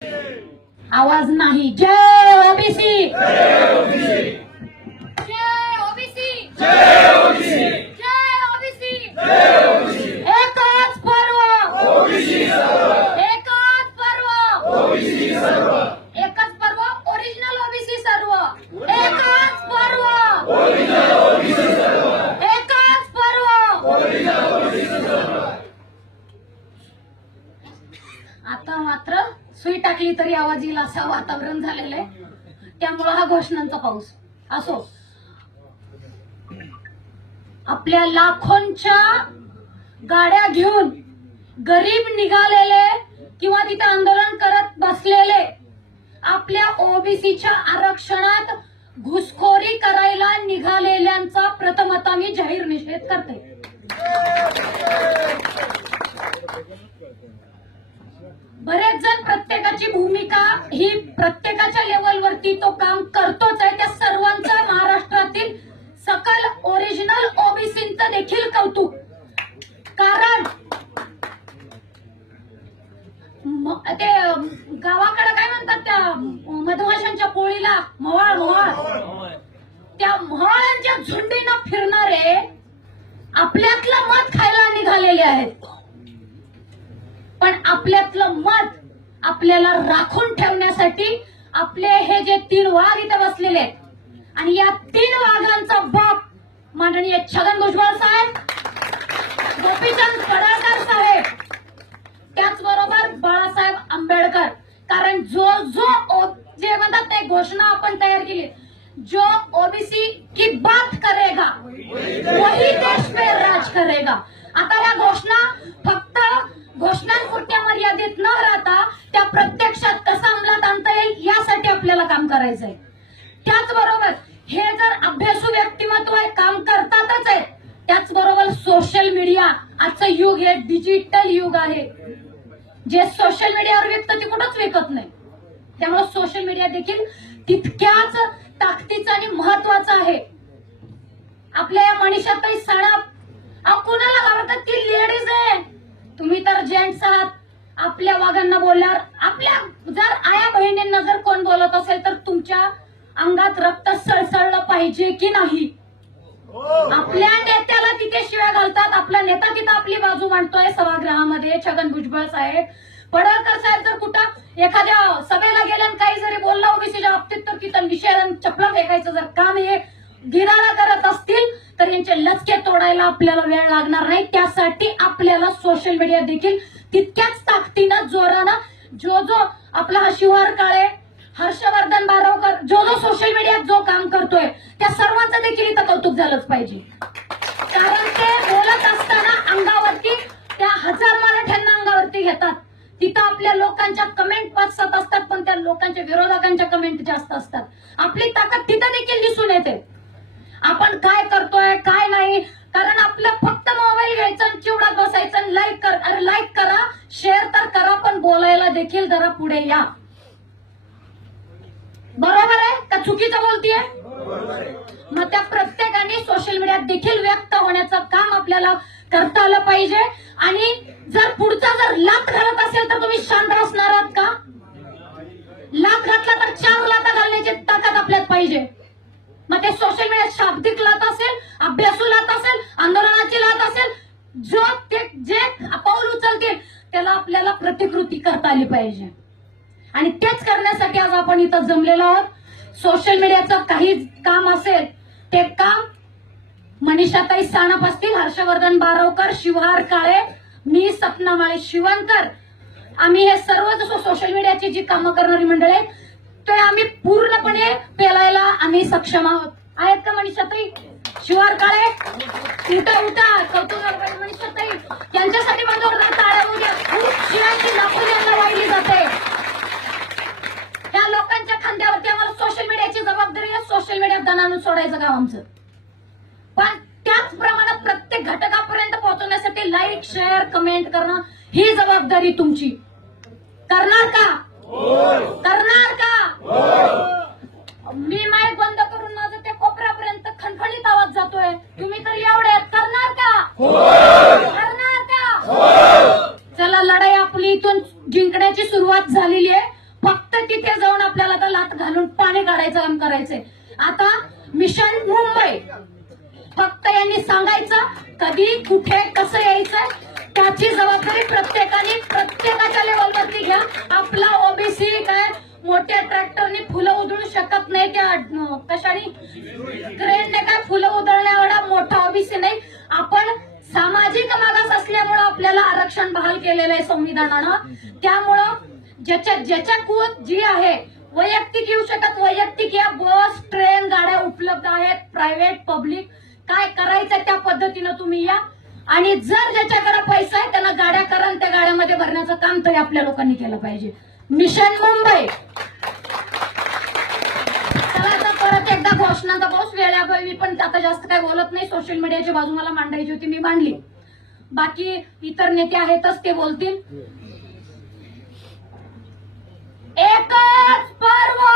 आवाज नाही. जय ओबीसी जय ओबीसी जय ओबीसी एकच पर्व एकच पर्व एकच पर्व ओरिजिनल ओबीसी सर्व एकच पर्व एकच पर्व आता मात्र सुई टाकली तरी आवाज येईल असं वातावरण झालेलं आहे. त्यामुळं हा घोषणांचा पाऊस. असो. आपल्या लाखोंच्या गाड्या घेऊन गरीब निघालेले किंवा तिथे आंदोलन करत बसलेले आपल्या ओबीसीच्या आरक्षणात घुसखोरी करायला निघालेल्यांचा प्रथमता मी जाहीर निषेध करते. बरेच जण प्रत्येकाची भूमिका ही प्रत्येकाच्या लेवलवरती तो काम करतोच आहे. त्या सर्वांचा महाराष्ट्रातील सकल ओरिजिनल ओबीसींचं देखील कौतुक. कारण ते गावाकडे काय म्हणतात त्या मधमाशांच्या पोळीला? मवाळ मवाळ त्या मवाळांच्या झुंडीनं फिरणारे आपल्यातलं मत खायला निघालेले आहेत. पण आपल्यातलं मत आपल्याला राखून ठेवण्यासाठी आपले हे जे तीन वाघ इथे बसलेले आहेत आणि या तीन वाघांचा बाप माननीय छगन भुजबळ साहेब गोपीचंद पडाकर साहेब त्याचबरोबर बाळासाहेब आंबेडकर. कारण जो जो जे म्हणतात ते घोषणा आपण तयार केली. जो ओबीसी की बात करेगा वही देश पे राज करेगा. आता या घोषणा फक्त घोषणांपुरत्या मर्यादित न राहता त्या प्रत्यक्षात कसा अंमलात आणता येईल यासाठी आपल्याला काम करायचं आहे त्याचबरोबर हे जर अभ्यासू व्यक्तिमत्व आहे काम करतातच आहे त्याचबरोबर सोशल मीडिया आजचं युग हे डिजिटल युग आहे. जे सोशल मीडियावर विकतं ते कुठंच विकत नाही. त्यामुळे सोशल मीडिया देखील तितक्याच ताकदीचं आणि महत्त्वाचा आहे. आपल्या या मनीषाताई साळप अहो कुणाला आवडतात ती लेडीज आहे. तुम्ही तर जेंट्स आहात. आपल्या वाघांना बोलल्यावर आपल्या जर आया बहिणींना जर कोण बोलत असेल तर तुमच्या अंगात रक्त सळसळलं पाहिजे की नाही? आपल्या नेत्याला तिथे शिव्या घालतात. आपला नेता तिथं आपली बाजू मांडतोय सभागृहामध्ये छगन भुजबळ साहेब. पडळकर साहेब जर कुठं? एखाद्या सभेला गेल्या काही जरी बोलला ओबीसीच्या बाबतीत तर तिथं निषेध चपला फेकायचं जर काम हे गिराणा करत असत आपल्याला वेळ लागणार नाही त्यासाठी आपल्याला सोशल मीडिया देखील तितक्याच ताकदीनं जोरानं जो जो आपला हशिवार काळे हर्षवर्धन बारावकर जो जो सोशल मीडियात जो काम करतोय त्या सर्वांचं देखील इथं कौतुक झालंच पाहिजे. कारण ते बोलत असताना अंगावरती त्या हजार मराठ्यांना अंगावरती घेतात. तिथं आपल्या लोकांच्या कमेंट वाचत असतात पण त्या लोकांच्या विरोधकांच्या कमेंट जास्त असतात. आपली ताकद तिथं देखील दिसून येते. आपण काय करतोय काय नाही कारण आपलं फक्त मोबाईल घ्यायचा आणि बसायचं आणि लाईक कर अरे लाईक करा शेअर तर करा पण बोलायला देखील जरा पुढे या. बरोबर आहे? का चुकीचं बोलतीये? मग त्या प्रत्येकाने सोशल मीडियात देखील व्यक्त होण्याचं काम आपल्याला करता आलं पाहिजे. आणि जर पुढचा जर लात घालत असेल तर तुम्ही शांत असणार आहात का? लात घातला तर चार लाता घालण्याची ताकद आपल्यात पाहिजे. मग ते सोशल मीडिया शाब्दिक लात असेल अभ्यासू लात असेल आंदोलनाची लात असेल जो ते जे पाऊल उचलतील त्याला आपल्याला प्रतिकृती करता आली पाहिजे. आणि तेच करण्यासाठी आज आपण इथं जमलेलो आहोत. सोशल मीडियाचं काही काम असेल ते काम मनीषाताई सानप असतील हर्षवर्धन बारावकर शिवहार काळे मी सपना माळे शिवणकर. आम्ही हे सर्व जसं सोशल मीडियाची जी कामं करणारी मंडळ आहेत ते आम्ही पूर्णपणे पेलायला आम्ही सक्षम आहोत. आहेत का मनीषाताई शिवार काळे? उठा उठा कौतुक मनीषाताई पण जोरदार टाळ्या होऊ द्या खूप शिवांची लाकूड यांना वाहिली जाते. त्या लोकांच्या खांद्यावरती आम्हाला सोशल मीडियाची जबाबदारी सोशल मीडियात दणानून सोडायचं काम आमचं. पण त्याच प्रमाणात प्रत्येक घटकापर्यंत पोहोचवण्यासाठी लाईक शेअर कमेंट करणं ही जबाबदारी तुमची. करणार का? करणार का मी माईक बंद करून माझं त्या कोपऱ्यापर्यंत खणखणीत आवाज जातोय तुम्ही तर एवढे आहेत. करणार का करणार का चला लढाई आपली इथून जिंकण्याची सुरुवात झालेली आहे. फक्त तिथे जाऊन आपल्याला तर लात घालून पाणी काढायचं काम करायचंय. आता मिशन मुंबई. फक्त यांनी सांगायचं कधी कुठे कसं यायचं त्याची जबाबदारी प्रत्येकाने प्रत्येकाच्या लेवलवरती घ्या. आपला ओबीसी काय मोठ्या ट्रॅक्टरनी फुलं उधळू शकत नाही त्या कशाने? क्रेनने काय फुलं उधळण्या एवढा मोठा ओबीसी नाही. आपण आपल्याला आरक्षण बहाल केलेलं आहे संविधानानं. त्यामुळं ज्याच्या ज्याच्याकडून जी आहे वैयक्तिक येऊ शकत वैयक्तिक या बस ट्रेन गाड्या उपलब्ध आहेत प्रायव्हेट पब्लिक काय करायचं त्या पद्धतीनं तुम्ही या. आणि जर ज्याच्याकडे पैसा आहे त्यांना गाड्या करा त्या गाड्यामध्ये भरण्याचं काम तरी आपल्या लोकांनी केलं पाहिजे. मिशन मुंबई. चला परत एकदा घोषणाचा पाऊस वेळाभावी पण आता जास्त काय बोलत नाही. सोशल मीडियाची बाजू मला मांडायची होती मी मांडली. बाकी इतर नेते आहेतच ते बोलतील. एकच पर्व!